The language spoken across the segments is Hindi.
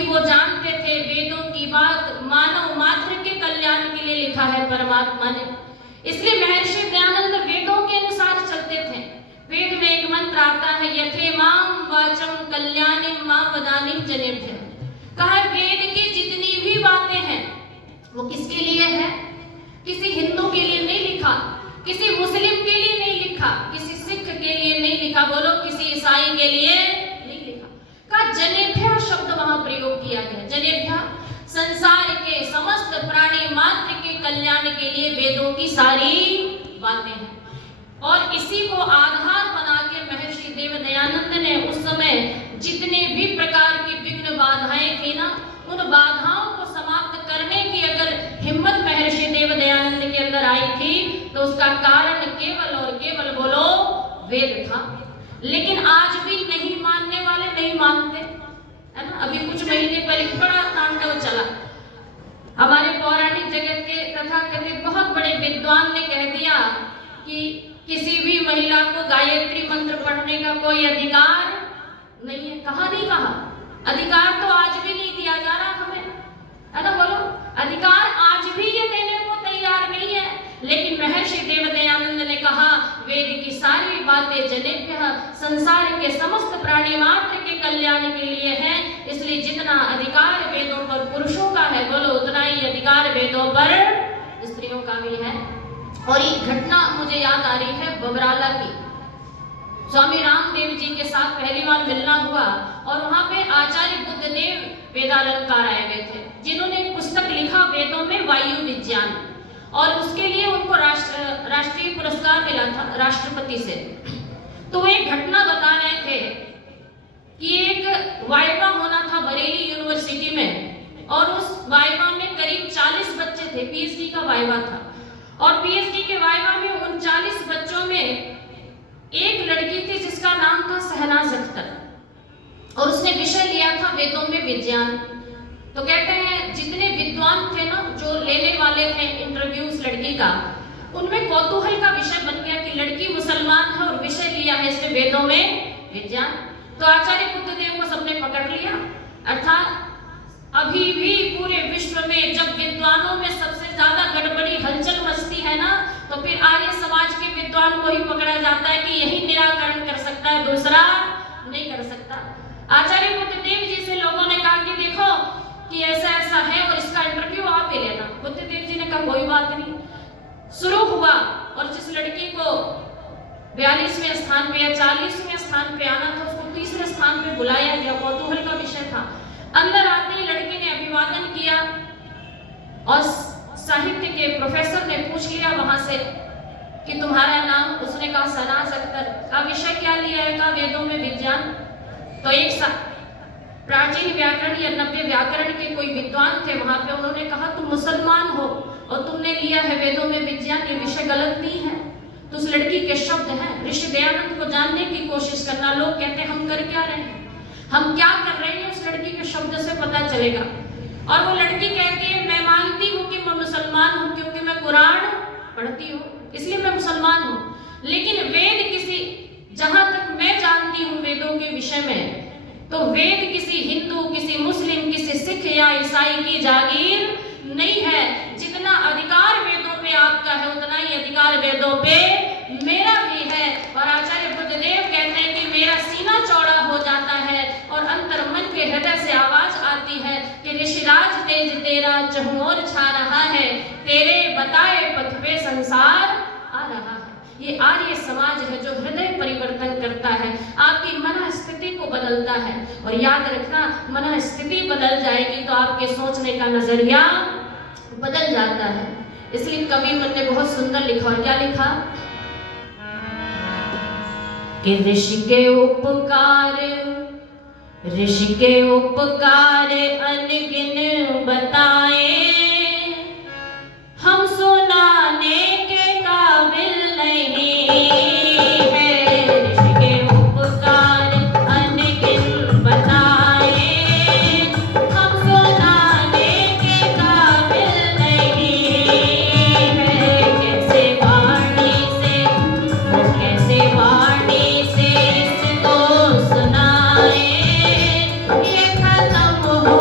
क्योंकि वो जानते थे वेदों की बात मानव मात्र के कल्याण के लिए लिखा है परमात्मा ने। इसलिए महर्षि दयानंद वेदों के अनुसार चलते थे। वेद में एक मंत्र आता है, यथे माम वाचम कल्याणिम मां वदानिम जनेभ्यः। कहा वेद की जितनी भी बातें हैं वो किसके लिए है? किसी हिंदू के लिए नहीं लिखा, किसी मुस्लिम के लिए नहीं लिखा, किसी सिख के लिए नहीं लिखा, बोलो किसी ईसाई के लिए नहीं लिखा। कहा जनेभ्यः शब्द वहां प्रयोग किया गया। जनेभ्यः संसार के समस्त प्राणी मात्र के कल्याण के लिए वेदों की सारी बातें हैं। और इसी को आधार बना के महर्षि देव दयानंद ने उस समय जितने भी प्रकार की विघ्न बाधाएं थी ना, उन बाधाओं को समाप्त करने की अगर हिम्मत महर्षि देव दयानंद के अंदर आई थी तो उसका कारण केवल और केवल बोलो वेद था। लेकिन आज भी नहीं मानने वाले नहीं मानते, है ना। अभी कुछ महीने पहले बड़ा तांडव चला, हमारे पौराणिक जगत के तथाकथित बहुत बड़े विद्वान ने कह दिया कि किसी भी महिला को गायत्री मंत्र पढ़ने का कोई अधिकार नहीं है। कहा नहीं कहा? अधिकार तो आज भी नहीं दिया जा रहा हमें, है ना। बोलो अधिकार आज भी ये देने को तैयार नहीं है। लेकिन महर्षि देव दयानंद ने कहा वेद की सारी बातें जनेभ्यः संसार के समस्त प्राणी मात्र के कल्याण के लिए है। इसलिए जितना अधिकार वेदों पर पुरुषों का है, बोलो उतना ही अधिकार वेदों पर स्त्रियों का भी है। और एक घटना मुझे याद आ रही है बबराला की। स्वामी रामदेव जी के साथ पहली बार मिलना हुआ और वहां पे आचार्य बुद्धदेव वेदालंकार आए हुए थे, जिन्होंने एक पुस्तक लिखा वेदों में वायु विज्ञान, और उसके लिए उनको राष्ट्रीय पुरस्कार मिला था राष्ट्रपति से। तो एक घटना बता रहे थे कि एक वाइवा होना था बरेली यूनिवर्सिटी में, और उस वाइवा में करीब 40 बच्चे थे। पीएचडी का वाइवा था, और पीएचडी के वाइवा में उन 40 बच्चों में एक लड़की थी जिसका नाम था शहनाज अख्तर, और उसने विषय लिया था वेदों में विज्ञान। तो कहते हैं जितने विद्वान थे ना, जो लेने वाले थे इंटरव्यू उस लड़की का, उनमें कौतूहल का विषय बन गया कि लड़की मुसलमान है और विषय लिया है इसने वेदों में विज्ञान। तो आचार्य बुद्धदेव को सबने पकड़ लिया। अर्थात अभी भी पूरे विश्व में जब विद्वानों में सबसे ज्यादा गड़बड़ी हलचल मचती है ना, तो फिर आर्य समाज के विद्वान को ही पकड़ा जाता है कि यही निराकरण कर सकता है, दूसरा नहीं कर सकता। आचार्य बुद्धदेव जी से लोगों ने कहा कि देखो कि ऐसा ऐसा है और इसका इंटरव्यू आप ही लेना। बुद्धदेव जी ने कहा कोई बात नहीं। शुरू हुआ, और जिस लड़की को 42वें स्थान पे या 40वें स्थान पे आना था उसको 30वें स्थान पे बुलाया गया। कौतूहल का विषय था। अंदर आते ही लड़की ने अभिवादन किया और साहित्य के प्रोफेसर ने पूछ लिया वहां से कि तुम्हारा नाम? उसने कहा शहनाज अख्तर। का विषय क्या लिया है? का वेदों में विज्ञान। तो एक प्राचीन व्याकरण या नव्य व्याकरण के कोई विद्वान थे वहां पे, उन्होंने कहा तुम मुसलमान हो और तुमने लिया है वेदों में विज्ञान, ये विषय गलत नहीं है। तो उस लड़की के शब्द हैं, ऋषि दयानंद को जानने की कोशिश करना। लोग कहते हैं हम कर क्या रहे हैं, हम क्या कर रहे हैं, उस लड़की के शब्द से पता चलेगा। और वो लड़की कहती है मैं मानती हूँ कि मैं मुसलमान हूँ क्योंकि मैं कुरान पढ़ती हूँ, इसलिए मैं मुसलमान हूँ। लेकिन वेद किसी, जहां तक मैं जानती हूँ वेदों के विषय में, तो वेद किसी हिंदू, किसी मुस्लिम, किसी सिख या ईसाई की जागीर नहीं है। जितना अधिकार वेदों पे आपका है उतना ही अधिकार वेदों पे मेरा भी है। और आचार्य बुद्धदेव कहते हैं कि मेरा सीना चौड़ा हो जाता है और अंतर मन के हृदय से आवाज आती है कि ऋषिराज तेज तेरा चहुओर छा रहा है, तेरे बताए पथ पे संसार आ रहा है। ये आर्य समाज है जो हृदय परिवर्तन करता है, आपकी मन स्थिति को बदलता है। और याद रखना, मन स्थिति बदल जाएगी तो आपके सोचने का नजरिया बदल जाता है। इसलिए कवि मन ने बहुत सुंदर लिखा। और क्या लिखा कि ऋषि के उपकार अनगिन बताए, हम सुनाने के काबिल नहीं है। ऋषि के उपकार अनगिन बताए, हम सुनाने के काबिल नहीं है। कैसे वाणी से इसको सुनाए, ये खत्म हो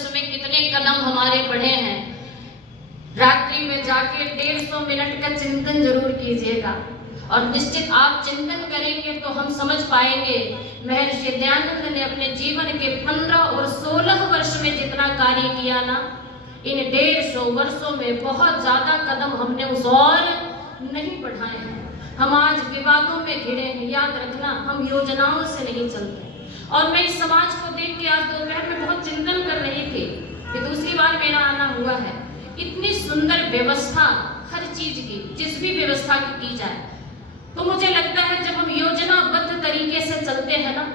वर्ष में कितने कदम हमारे बढ़े हैं। रात्रि में जाके 150 मिनट का चिंतन जरूर कीजिएगा और निश्चित आप चिंतन करेंगे तो हम समझ पाएंगे महर्षि दयानंद ने अपने जीवन के 15 और 16 वर्ष में जितना कार्य किया ना, इन 150 वर्षों में बहुत ज्यादा कदम हमने उस और नहीं बढ़ाए हैं। हम आज विवादों में घिरे हैं। याद रखना, हम योजनाओं से नहीं चलते। और मैं इस समाज को देख के आज दोपहर में बहुत चिंतन कर रही थी कि दूसरी बार मेरा आना हुआ है। इतनी सुंदर व्यवस्था हर चीज की, जिस भी व्यवस्था की जाए, तो मुझे लगता है जब हम योजनाबद्ध तरीके से चलते हैं ना,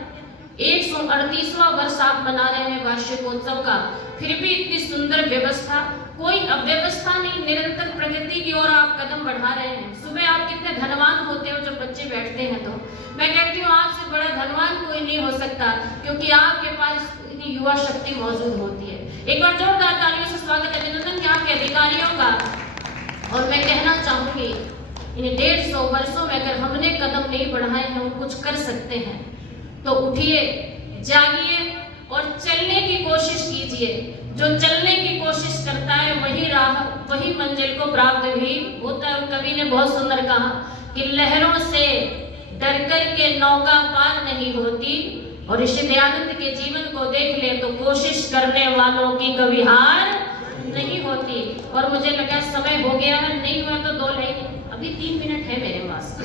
138वां वर्ष आप मना रहे हैं वार्षिकोत्सव का, फिर भी इतनी सुंदर व्यवस्था, कोई अव्यवस्था नहीं, निरंतर प्रगति की ओर आप कदम बढ़ा रहे हैं। सुबह आप कितने धनवान होते हो जब बच्चे बैठते हैं, तो मैं कहती हूँ आपसे बड़ा धनवान कोई नहीं हो सकता, क्योंकि आपके पास इतनी युवा शक्ति मौजूद होती है। एक बार जोरदार तालियों से स्वागत अभिनंदन के आपके अधिकारियों का। और मैं कहना चाहूंगी इन 150 वर्षों में अगर हमने कदम नहीं बढ़ाए हैं, हम कुछ कर सकते हैं, तो उठिए, जागिए और चलने की कोशिश कीजिए। जो चलने की कोशिश करता है वही राह, वही मंजिल को प्राप्त भी होता है। और कवि ने बहुत सुंदर कहा कि लहरों से डर कर के नौका पार नहीं होती। और ऋषि दयानंद के जीवन को देख ले तो कोशिश करने वालों की कभी हार नहीं होती। और मुझे लगा समय हो गया है, नहीं हुआ तो 2 लाइन, अभी 3 मिनट है मेरे पास।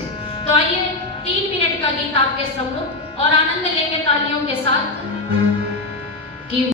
तो आइए 3 मिनट का गीत आपके सम्मुख और आनंद लेंगे तालियों के साथ।